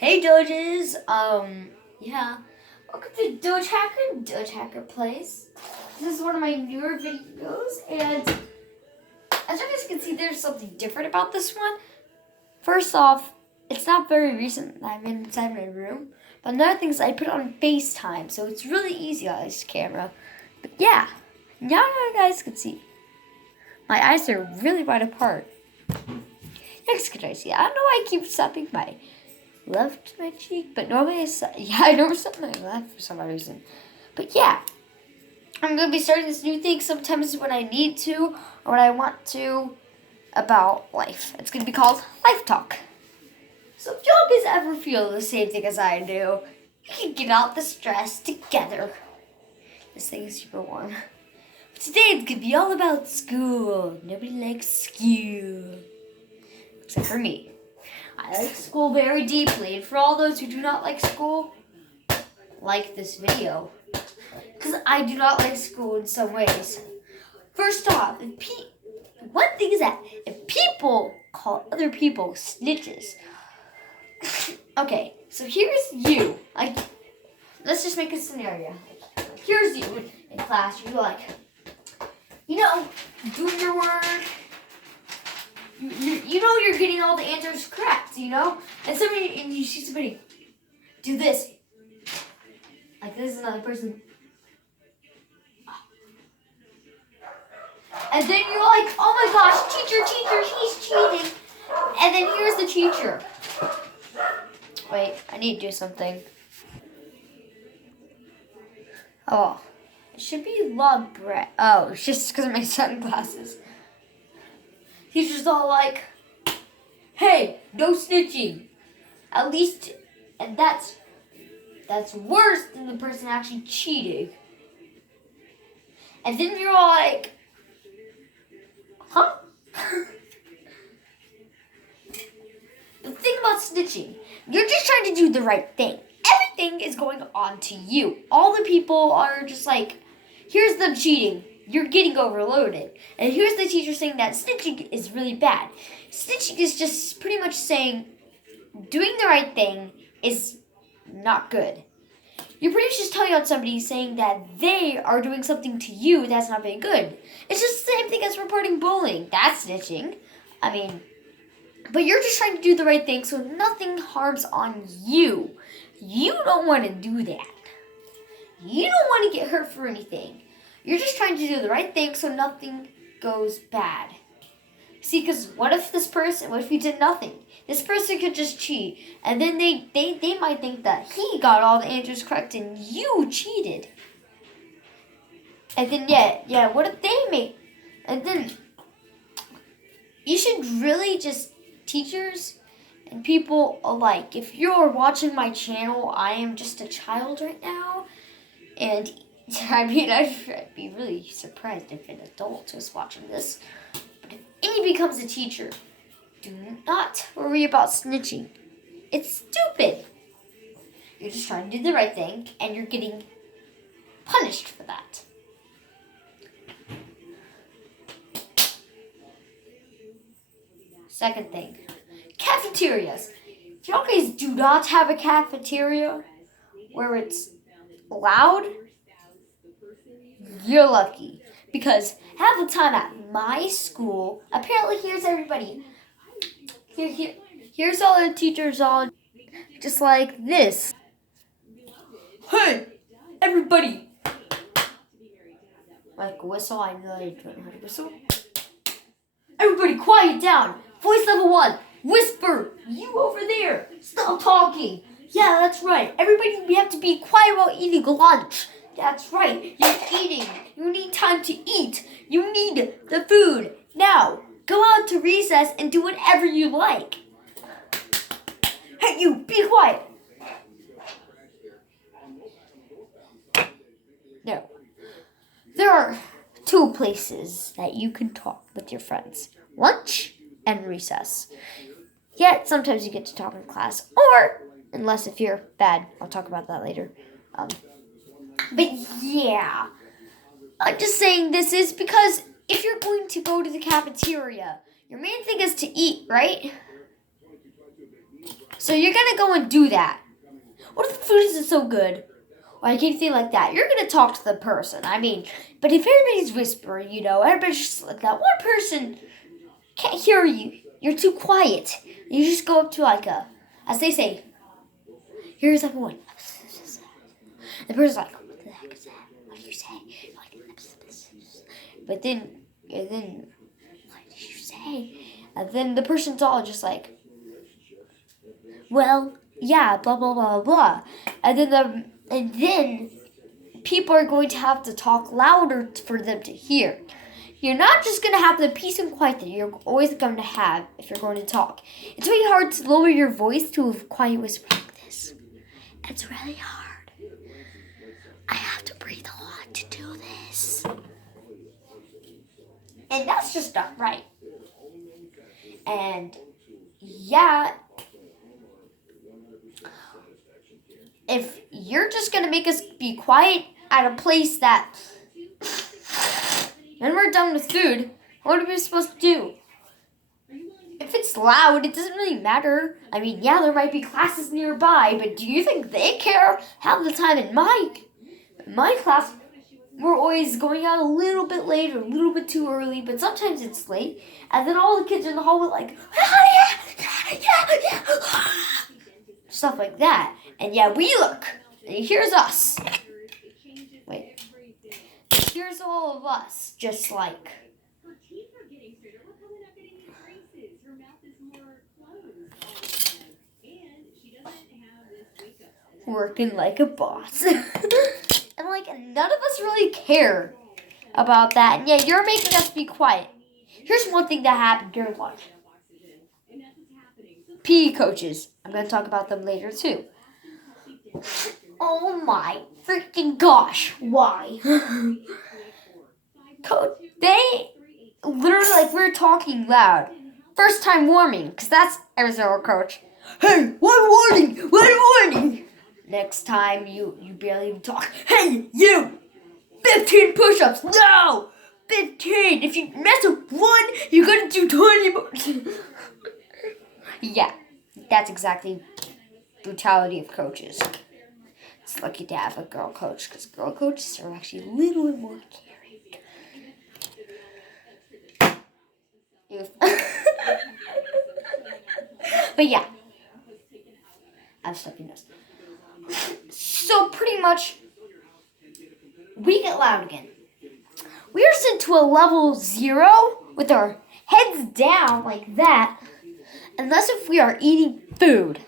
Hey Doges, yeah. Welcome to Doge Hacker, Doge Hacker Plays. This is one of my newer videos, and as you guys can see, there's something different about this one. First off, it's not very recent that I'm inside my room, but another thing is I put it on FaceTime, so it's really easy on this camera. But yeah, now you guys can see. My eyes are really wide apart. Next, can I see? I don't know why I keep stopping my left my cheek, but normally I normally set my left for some reason. But yeah, I'm gonna be starting this new thing sometimes when I need to or when I want to about life. It's gonna be called Life Talk. So if y'all guys ever feel the same thing as I do, you can get out the stress together. This thing is super warm. But today it's gonna be all about school. Nobody likes school. Except for me. I like school very deeply, and for all those who do not like school, like this video. Because I do not like school in some ways. First off, one thing is that if people call other people snitches, okay, so here's you. Like, let's just make a scenario. Here's you in class. You're like, doing your work. You know you're getting all the answers correct, and you see somebody do this. Like, this is another person. And then you're like, oh my gosh, teacher, he's cheating. And then here's the teacher. Wait, I need to do something. Oh, it should be log bread. Oh, it's just because of my sunglasses. Teacher's all like, hey, no snitching. At least, and that's worse than the person actually cheating. And then you're all like, huh? The thing about snitching, you're just trying to do the right thing. Everything is going on to you. All the people are just like, here's them cheating. You're getting overloaded. And here's the teacher saying that snitching is really bad. Snitching is just pretty much saying doing the right thing is not good. You're pretty much just telling on somebody saying that they are doing something to you that's not very good. It's just the same thing as reporting bullying. That's snitching. But you're just trying to do the right thing so nothing harms on you. You don't want to do that. You don't want to get hurt for anything. You're just trying to do the right thing so nothing goes bad. See, because what if you did nothing? This person could just cheat, and then they might think that he got all the answers correct and you cheated. And then, what if and then you should really just, teachers and people alike, if you're watching my channel, I am just a child right now, and I'd be really surprised if an adult was watching this. But if any becomes a teacher, do not worry about snitching. It's stupid. You're just trying to do the right thing, and you're getting punished for that. Second thing, cafeterias. If y'all guys do not have a cafeteria where it's loud, you're lucky. Because half the time at my school, apparently here's everybody. Here's all the teachers all just like this. Hey, everybody. Like whistle, I know I don't know how to whistle. Everybody quiet down. Voice level 1. Whisper. You over there. Stop talking. Yeah, that's right. Everybody, we have to be quiet while eating lunch. That's right. You're eating. You need time to eat. You need the food. Now, go out to recess and do whatever you like. Hey, you, be quiet. No. There are two places that you can talk with your friends. Lunch and recess. Yet, sometimes you get to talk in class. Or, unless if you're bad, I'll talk about that later. But yeah, I'm just saying this is because if you're going to go to the cafeteria, your main thing is to eat, right? So So you're gonna go and do that. What if the food isn't so good? Or anything like that? You're gonna talk to the person. I mean, but if everybody's whispering, everybody's just like that. One person can't hear you. You're too quiet. You just go up to as they say, here's everyone. The person's like, what the heck is that? What did you say? But then, what did you say? And then the person's all just like, well, yeah, blah blah blah blah. And then people are going to have to talk louder for them to hear. You're not just going to have the peace and quiet that you're always going to have if you're going to talk. It's really hard to lower your voice to a quiet whisper like this. It's really hard. I have to breathe a lot to do this. And that's just not right. And yeah, if you're just going to make us be quiet at a place that, when we're done with food, what are we supposed to do? If it's loud, it doesn't really matter. I mean, yeah, there might be classes nearby, but do you think they care? Half the time in my class, we're always going out a little bit late or a little bit too early, but sometimes it's late. And then all the kids in the hall were like, yeah. Stuff like that. And yeah, we look. And here's us. Wait. Here's all of us, just like. Working like a boss. And like, none of us really care about that. And yeah, you're making us be quiet. Here's one thing that happened during lunch. PE coaches. I'm going to talk about them later too. Oh my freaking gosh. Why? They literally, like, we were talking loud. First time warming, because that's Arizona coach. Hey, one warning. Next time, you barely even talk. Hey, you! 15 push-ups. No! 15. If you mess up one, you're going to do 20 more. Yeah, that's exactly brutality of coaches. It's lucky to have a girl coach, because girl coaches are actually a little bit more caring. But yeah, I'm stuck in this. So pretty much, we get loud again. We are sent to a level 0 with our heads down like that, unless if we are eating food.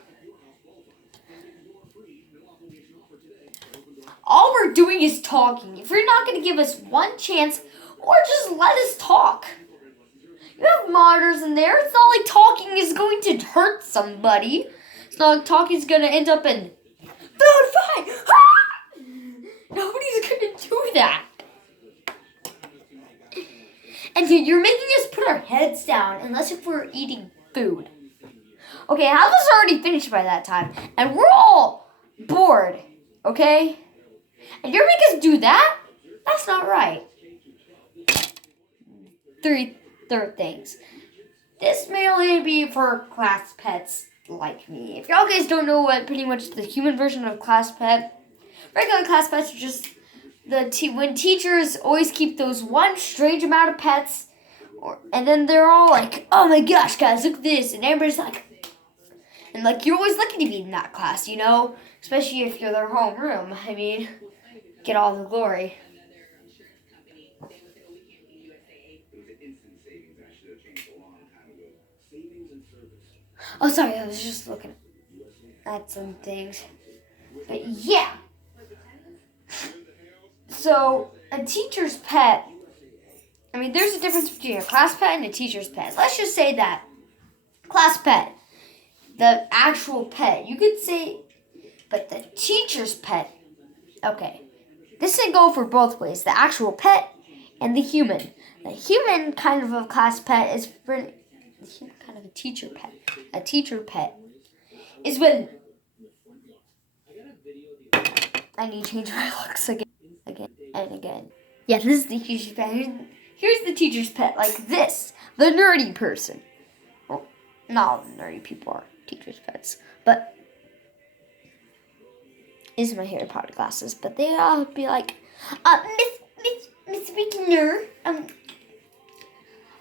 All we're doing is talking. If you're not going to give us one chance, or just let us talk. You have monitors in there. It's not like talking is going to hurt somebody. It's not like talking is going to end up in food fight. Ah! Nobody's going to do that. And you're making us put our heads down unless if we're eating food. Okay, Howl's already finished by that time. And we're all bored. Okay? And you're making us do that? That's not right. Third things. This may only be for class pets like me. If y'all guys don't know what pretty much the human version of class pet, regular class pets are just when teachers always keep those one strange amount of pets, and then they're all like, oh my gosh, guys, look at this. And everybody's like, and like, you're always lucky to be in that class, especially if you're their homeroom. I mean, get all the glory. Oh, sorry, I was just looking at some things. But yeah. So, a teacher's pet, I mean, there's a difference between a class pet and a teacher's pet. Let's just say that class pet, the actual pet, you could say, but the teacher's pet, okay, this can go for both ways, the actual pet and the human. The human kind of a class pet is for kind of a teacher pet. A teacher pet is when I need to change my looks again and again. Yeah, this is the teacher's pet. Here's the teacher's pet, like this. The nerdy person. Well, not all the nerdy people are. teacher's pets. But these are my Harry Potter glasses. But they all be like, Miss Wigner,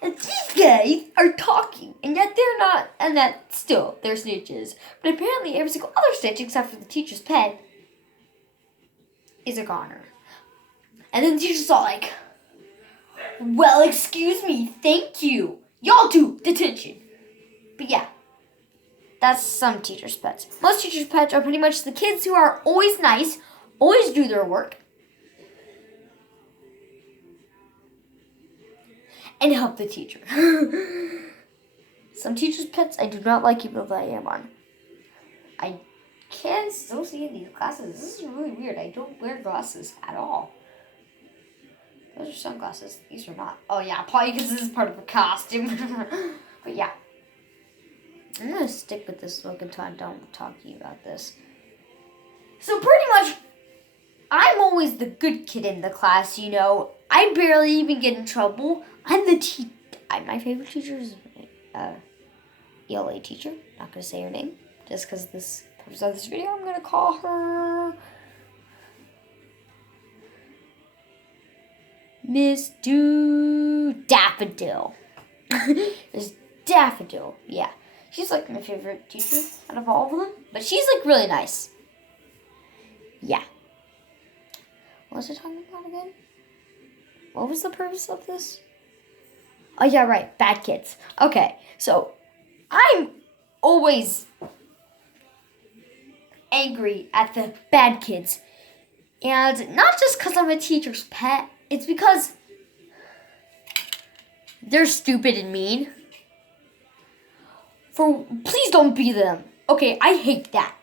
these guys are talking, and yet they're not, and that still, they're snitches. But apparently every single other snitch, except for the teacher's pet, is a goner. And then the teacher's all like, well, excuse me, thank you. Y'all two, detention. But yeah, that's some teachers' pets. Most teachers' pets are pretty much the kids who are always nice, always do their work, and help the teacher. Some teachers' pets I do not like, even though I am on. I can still see these glasses. This is really weird. I don't wear glasses at all. Those are sunglasses. These are not. Oh yeah, probably because this is part of a costume. But yeah. I'm going to stick with this look until I'm done talking about this. So pretty much, I'm always the good kid in the class, you know. I barely even get in trouble. I'm the my favorite teacher is ELA teacher. Not going to say her name. Just because this purpose of this video, I'm going to call her Miss Daffodil. Miss Daffodil, yeah. She's like my favorite teacher out of all of them. But she's like really nice. Yeah. What was I talking about again? What was the purpose of this? Oh yeah, right. Bad kids. Okay, so I'm always angry at the bad kids. And not just because I'm a teacher's pet. It's because they're stupid and mean. Please don't be them. Okay, I hate that.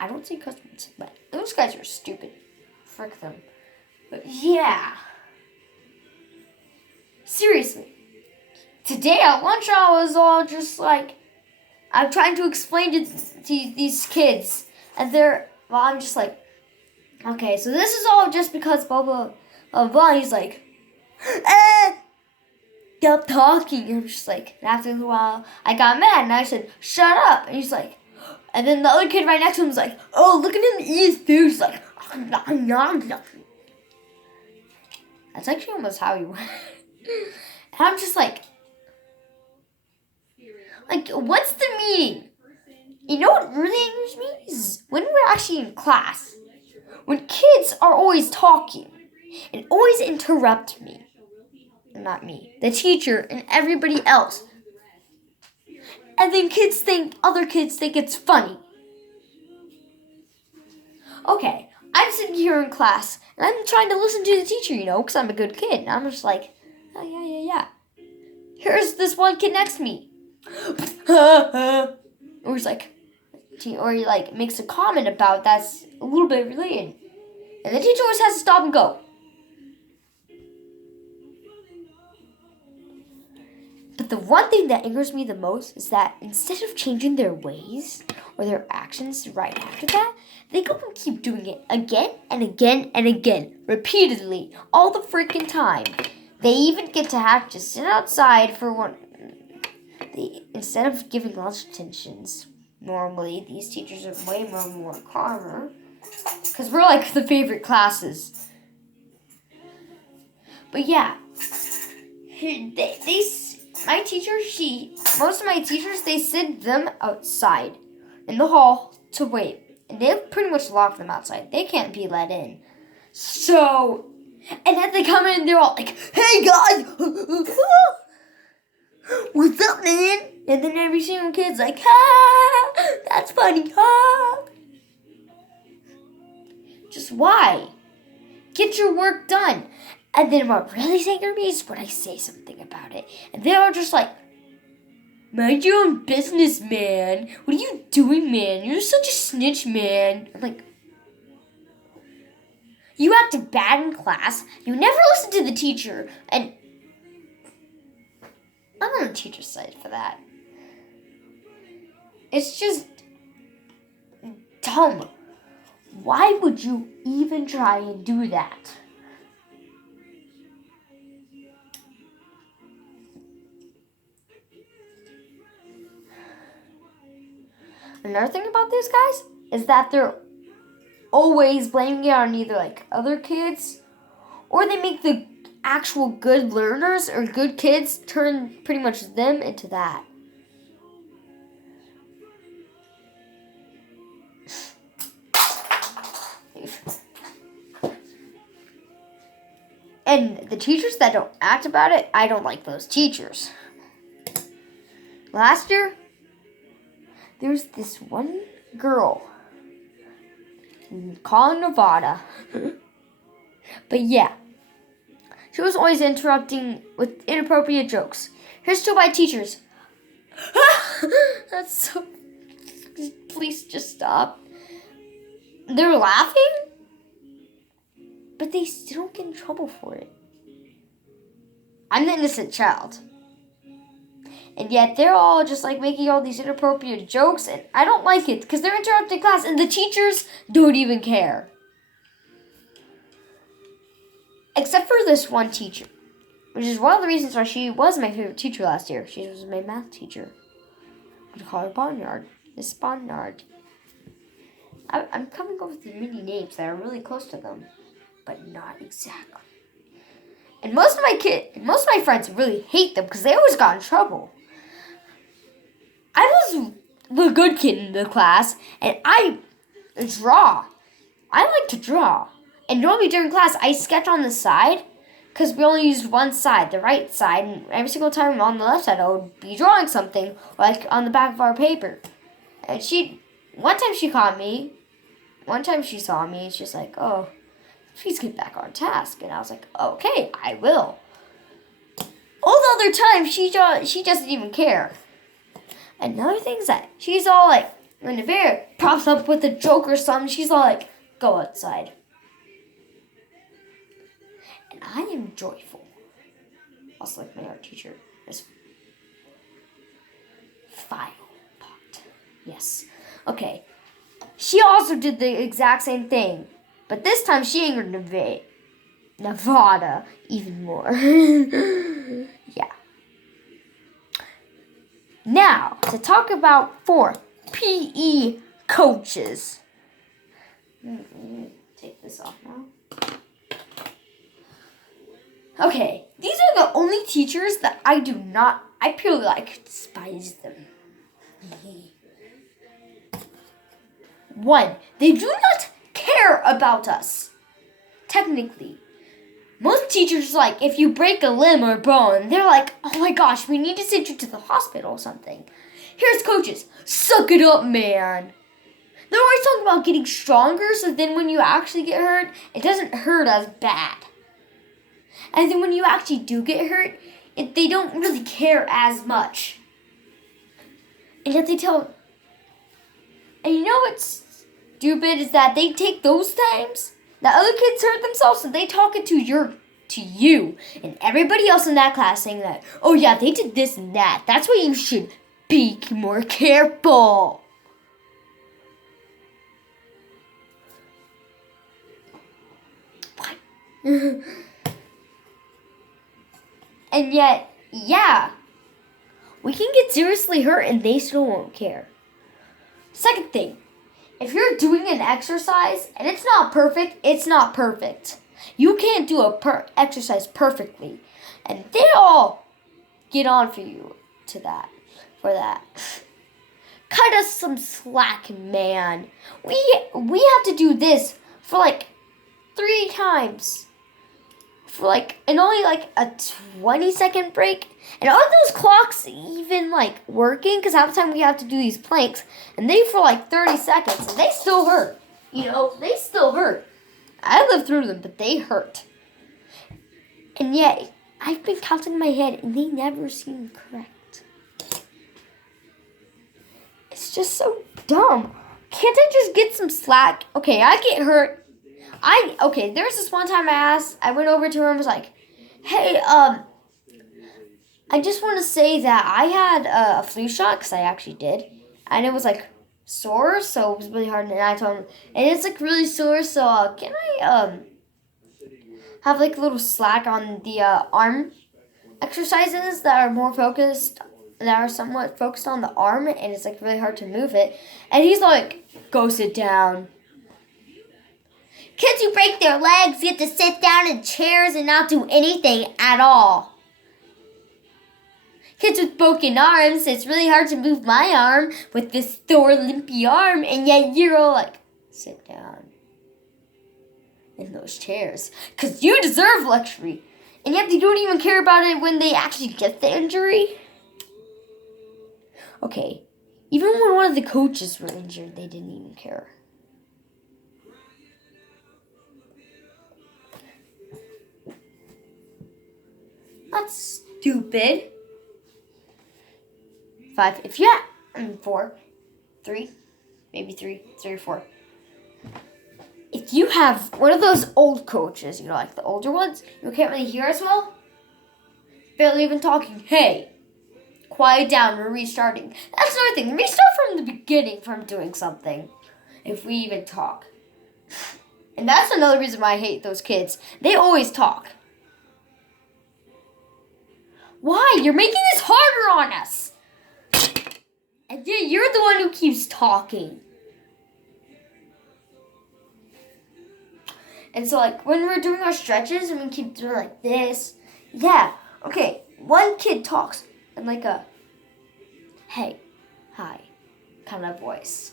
I don't say customers, but those guys are stupid. Frick them. But yeah. Seriously. Today at lunch I was all just like, I'm trying to explain to these kids. And I'm just like, okay, so this is all just because blah, blah, blah, blah. He's like, stop talking. And I'm just like, and after a while, I got mad and I said, shut up. And he's like, and then the other kid right next to him was like, oh, look at him eat his food. He's like, that's actually almost how he went. And I'm just like, what's the meaning? You know what really angers me is when we're actually in class. When kids are always talking and always interrupt me. Not me, the teacher and everybody else. And then other kids think it's funny. Okay, I'm sitting here in class and I'm trying to listen to the teacher, you know, because I'm a good kid. And I'm just like, oh, yeah. Here's this one kid next to me. Or he's like, or he like makes a comment about that's a little bit related. And the teacher always has to stop and go. But the one thing that angers me the most is that instead of changing their ways or their actions right after that, they go and keep doing it again and again and again, repeatedly, all the freaking time. They even get to have to sit outside for one. Instead of giving lunch attentions, normally these teachers are way more calmer because we're like the favorite classes. But yeah, most of my teachers, they send them outside in the hall to wait. And they've pretty much locked them outside. They can't be let in. So, and then they come in and they're all like, hey guys, what's up, man? And then every single kid's like, ha, that's funny, ha. Just why? Get your work done. And then what really angers me is when I say something about it. And they are just like, mind your own business, man. What are you doing, man? You're such a snitch, man. I'm like, you acted bad in class. You never listened to the teacher. And I'm on the teacher's side for that. It's just dumb. Why would you even try and do that? Another thing about these guys is that they're always blaming it on either like other kids, or they make the actual good learners or good kids turn pretty much them into that. And the teachers that don't act about it, I don't like those teachers. Last year, there was this one girl in Collin, Nevada. But yeah, she was always interrupting with inappropriate jokes. Here's to my teachers. That's so... Please just stop. They're laughing, but they still get in trouble for it. I'm the innocent child. And yet they're all just like making all these inappropriate jokes, and I don't like it because they're interrupting class and the teachers don't even care. Except for this one teacher, which is one of the reasons why she was my favorite teacher last year. She was my math teacher. We call her Barnard. Miss Barnard. I'm coming up with many names that are really close to them, but not exactly. And most of my friends really hate them because they always got in trouble. I was the good kid in the class, and I draw. I like to draw. And normally during class, I sketch on the side because we only used one side, the right side. And every single time on the left side, I would be drawing something like on the back of our paper. And one time she caught me. One time she saw me, and she's like, "Oh, please get back on task." And I was like, "Okay, I will." All the other times, she doesn't even care. Another thing is that she's all like, when the bear pops up with a joke or something, she's all like, "Go outside." And I am joyful. Also like my art teacher is File Pot. Yes. Okay. She also did the exact same thing. But this time she angered Nevada even more. Yeah. Now, to talk about 4 PE coaches. Take this off now. Okay, these are the only teachers that I purely despise them. 1, they do not care about us. Technically. Most teachers, if you break a limb or bone, they're like, "Oh my gosh, we need to send you to the hospital or something." Here's coaches. Suck it up, man. They're always talking about getting stronger, so then when you actually get hurt, it doesn't hurt as bad. And then when you actually do get hurt, they don't really care as much. And yet and you know what's stupid is that they take those times that other kids hurt themselves, and they talk it to you and everybody else in that class, saying that, "Oh yeah, they did this and that. That's why you should be more careful." What? And yet, yeah, we can get seriously hurt and they still won't care. Second thing, if you're doing an exercise and it's not perfect, it's not perfect. You can't do a exercise perfectly. And they all get on for that. Cut us some slack, man. We have to do this for 3 times. For and only a 20-second break. And are those clocks even working? Because half the time we have to do these planks, and they for 30 seconds, and they still hurt. They still hurt. I lived through them, but they hurt. And yet, I've been counting in my head, and they never seem correct. It's just so dumb. Can't I just get some slack? Okay, I get hurt. There's this one time I went over to her and was like, "Hey, I just want to say that I had a flu shot," because I actually did. And it was sore, so it was really hard. And I told him, "And it's really sore, so can I have a little slack on the arm exercises that are more focused that are somewhat focused on the arm, and it's like really hard to move it. And he's like, "Go sit down." Kids who break their legs get to sit down in chairs and not do anything at all. Kids with broken arms, it's really hard to move my arm with this Thor limpy arm, and yet you're all like, sit down in those chairs. Because you deserve luxury. And yet they don't even care about it when they actually get the injury. Okay, even when one of the coaches were injured, they didn't even care. That's stupid. 5, if you have 4, 3, maybe 3 or 4. If you have one of those old coaches, like the older ones, who can't really hear as well, barely even talking, hey, quiet down, we're restarting. That's another thing. Restart from the beginning from doing something, if we even talk. And that's another reason why I hate those kids. They always talk. Why? You're making this harder on us. And yeah, you're the one who keeps talking. And so, like, when we're doing our stretches and we keep doing like this, yeah, okay, one kid talks in like a, hey, hi, kind of voice.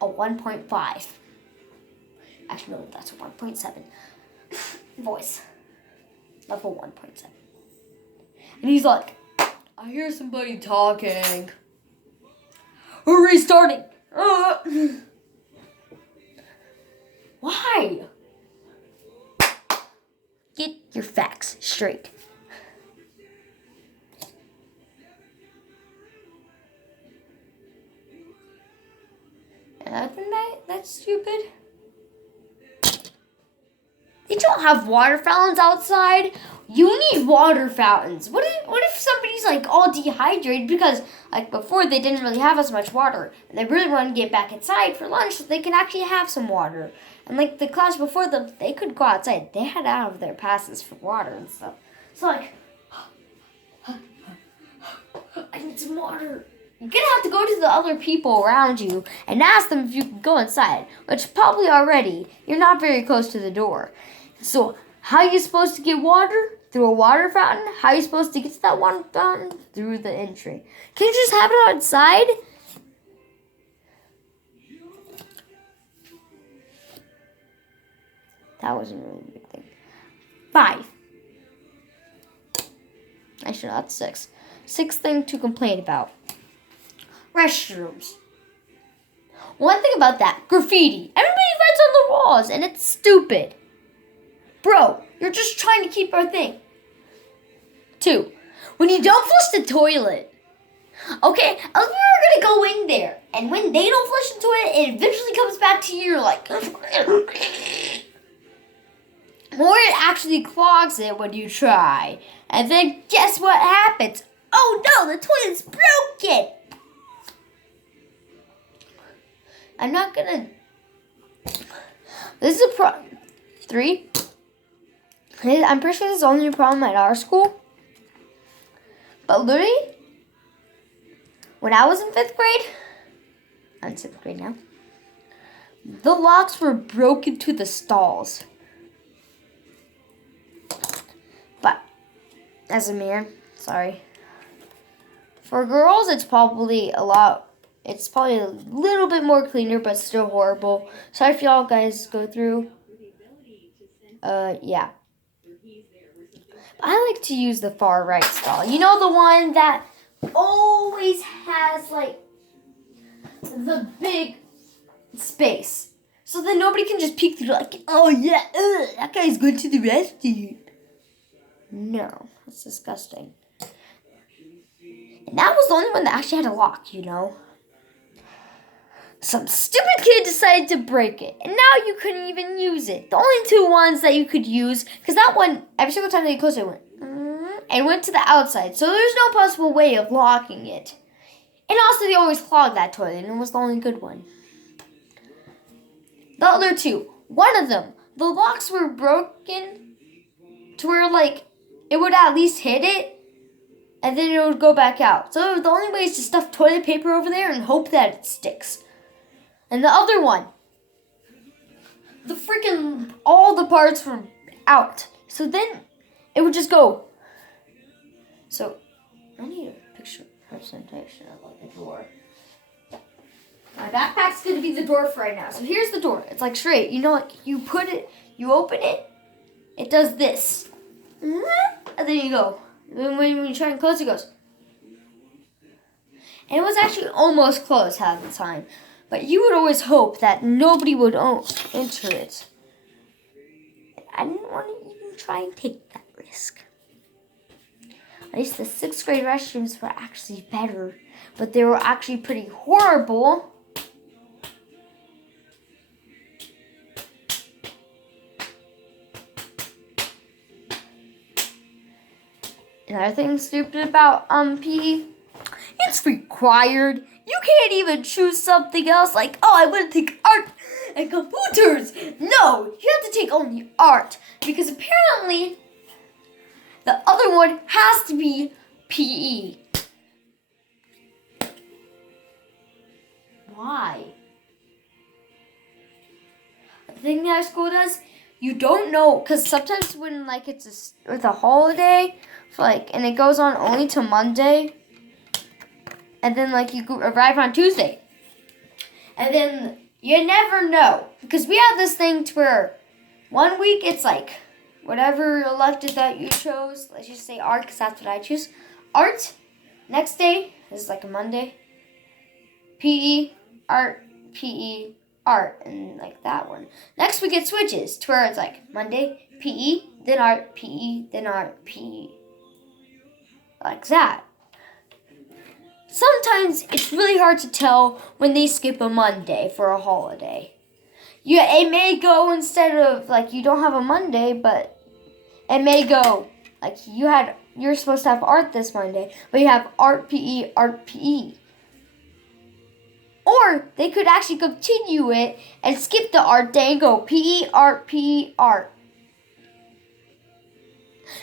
A 1.5. Actually, no, that's a 1.7 voice. Level 1.7. And he's like, I hear somebody talking. We're restarting. Why? Get your facts straight. And I think that's stupid. They don't have water fountains outside. You need water fountains. What if somebody's like all dehydrated because like before they didn't really have as much water and they really want to get back inside for lunch so they can actually have some water. And like the class before them, they could go outside. They had out of their passes for water and stuff. So like, I need some water. You're gonna have to go to the other people around you and ask them if you can go inside, which probably already you're not very close to the door. So how are you supposed to get water? Through a water fountain? How are you supposed to get to that water fountain? Through the entry. Can you just have it outside? That wasn't really a big thing. 5. Actually, that's 6. 6th thing to complain about. Restrooms. One thing about that, graffiti. Everybody writes on the walls, and it's stupid. Bro, you're just trying to keep our thing. 2, when you don't flush the toilet. Okay, other people are going to go in there, and when they don't flush the toilet, it eventually comes back to you, you're like... Or it actually clogs it when you try. And then guess what happens? Oh no, the toilet's broken! I'm not gonna... This is a problem. 3. I'm pretty sure this is only a problem at our school. But literally, when I was in 5th grade, I'm in 6th grade now, the locks were broken to the stalls. But, as a man, sorry. For girls, it's probably a little bit more cleaner, but still horrible. Sorry if y'all guys go through. Yeah. I like to use the far right stall. You know, the one that always has, like, the big space. So then nobody can just peek through, like, oh yeah, that guy's going to the restroom. No, that's disgusting. And that was the only one that actually had a lock, you know. Some stupid kid decided to break it, and now you couldn't even use it. The only 2 ones that you could use, because that one, every single time that you closed it, went to the outside, so there's no possible way of locking it. And also, they always clogged that toilet, and it was the only good one. The other 2, one of them, the locks were broken to where, like, it would at least hit it, and then it would go back out. So the only way is to stuff toilet paper over there and hope that it sticks. And the other one, all the parts were out. So then it would just go. So I need a picture presentation of like a door. My backpack's gonna be the door for right now. So here's the door. It's like straight. You know, like you open it, it does this. And then you go. And when you try and close, it goes. And it was actually almost closed half the time. But you would always hope that nobody would enter it. I didn't want to even try and take that risk. At least the 6th grade restrooms were actually better. But they were actually pretty horrible. Another thing stupid about PE, it's required. You can't even choose something else like, oh, I want to take art and computers. No, you have to take only art because apparently the other one has to be PE. Why? The thing that our school does, you don't know, because sometimes when like it's with a holiday, and it goes on only till Monday, and then like you arrive on Tuesday, and then you never know, because we have this thing to where 1 week it's like whatever elective that you chose. Let's just say art, because that's what I choose. Art. Next day is like a Monday. PE, art, PE, art, and like that one. Next week it switches to where it's like Monday, PE, then art, PE, then art, PE. Like that. Sometimes it's really hard to tell when they skip a Monday for a holiday. Yeah, it may go instead of like you don't have a Monday, but it may go like you're supposed to have art this Monday, but you have art, PE, art, PE. Or they could actually continue it and skip the art day and go PE, art, PE, art.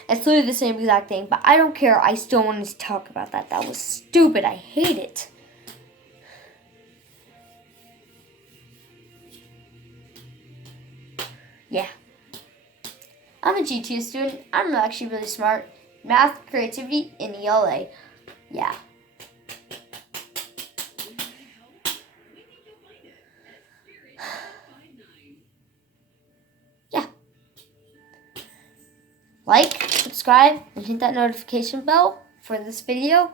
It's literally the same exact thing, but I don't care. I still wanted to talk about that. That was stupid. I hate it. Yeah. I'm a GTS student. I'm actually really smart. Math, creativity, in ELA. Yeah. Like, subscribe, and hit that notification bell for this video.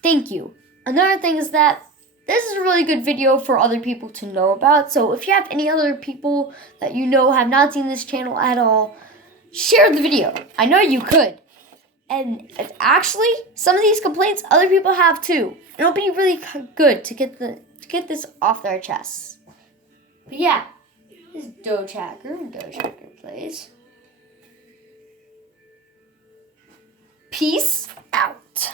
Thank you. Another thing is that this is a really good video for other people to know about. So if you have any other people that you know have not seen this channel at all, share the video. I know you could. And actually, some of these complaints other people have too. It'll be really good to get this off their chests. But yeah, this is Doge Hacker and Doge Hacker Plays. Peace out.